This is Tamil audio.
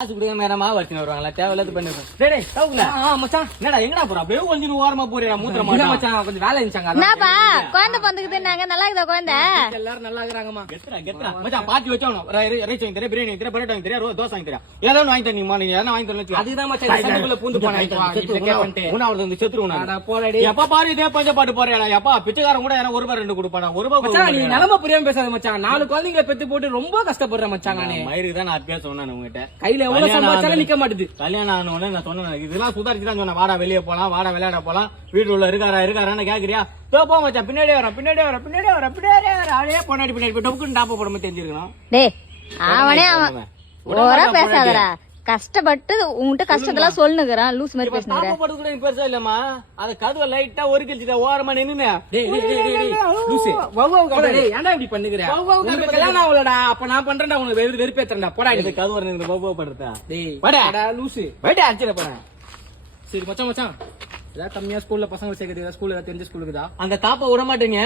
காசு கொடுக்காம நேரமா வச்சுன்னு வருவாங்களா தேவையில்லாத பண்ணி டேய் தவுல மச்சான் என்னடா எங்கடா போறா அப்படியே கொஞ்சம் ஓரமா போறியா மூத்திர மாட்டா மச்சான் கொஞ்சம் வேலை இருந்துச்சாங்க என்னப்பா குழந்தை பிறந்துக்குதுன்னாங்க நல்லா இருக்குதா குழந்தை எல்லாரும் நல்லா இருக்காங்கம்மா கெத்துறா மச்சான் பாத்தி வச்சோம் ரைஸ் வாங்கி தரேன் பிரியாணி வாங்கி தரேன் பரோட்டா வாங்கி தரேன் தோசை வாங்கி தரேன் ஏதோ வாங்கி தரீங்க நீ ஏதோ வாங்கி தரேன் அதுதான் மச்சான் சண்டைக்குள்ள பூந்து போனேன் உனக்கு வந்து செத்துருவா போறடி எப்ப பாரு இதே பஞ்ச பாட்டு போறேடா எப்பா பிச்சைக்காரன் கூட ஏன்னா 1 ரூபாய் 2 கொடுப்பாடா 1 ரூபாய் மச்சான் நீ நிலம புரியாம பேசாத மச்சான் 4 குழந்தைங்களை பெத்து போட்டு ரொம்ப கஷ்டப்படுறேன் மச்சான் நானே மயிருக்கு தான் நான் பேச சொன்னேன் உங்ககிட்ட கையில எவ்வளவு சம்பாதிச்சாலும் நிக்க மாட்டுது கல்யாணம் ஆன உடனே நான் சொன்னேன் இதெல்லாம் சுதாரிச்சு தான் சொன்னேன் வாடா வெளியே போலாம் வாடா விளையாட போலாம் வீட்டு உள்ள இருக்காரான்னு கேக்குறியா போ மச்சான் பின்னாடி வர அப்படியே பொன்னாடி பின்னாடி டொப்புக்குன்னு டாப்ப போடாம தெரிஞ்சிருக்கணும் டேய் அவனே ஓரா பேசாதடா கஷ்டப்பட்டு உன்கிட்ட கஷ்டத்தெல்லாம் சொல்லுங்கறான் லூஸ் மாதிரி பேசுனீங்க டாப்ப போடுறது கூட பெருசா இல்லம்மா அது கதுவ லைட்டா ஒரு கிழிச்சிட்ட ஓரமா நின்னுனே டேய் லூஸ் டேய் ஏன்டா இப்படி பண்ணுகிற உனக்கு கல்யாணம் ஆவலடா அப்ப நான் பண்றேன்டா உனக்கு வெறுப்பேத்துறேன்டா போடா இது கதுவ நின்னு பௌ படுறதா டேய் வாடா லூஸ் வைடா அடிச்சிர போறேன் சரி மச்சான் ஏதாவது கம்மியா ஸ்கூல்ல பசங்க சேர்க்கறது ஸ்கூல்ல தெரிஞ்ச ஸ்கூலுக்குதா அந்த தாப்ப விட மாட்டீங்க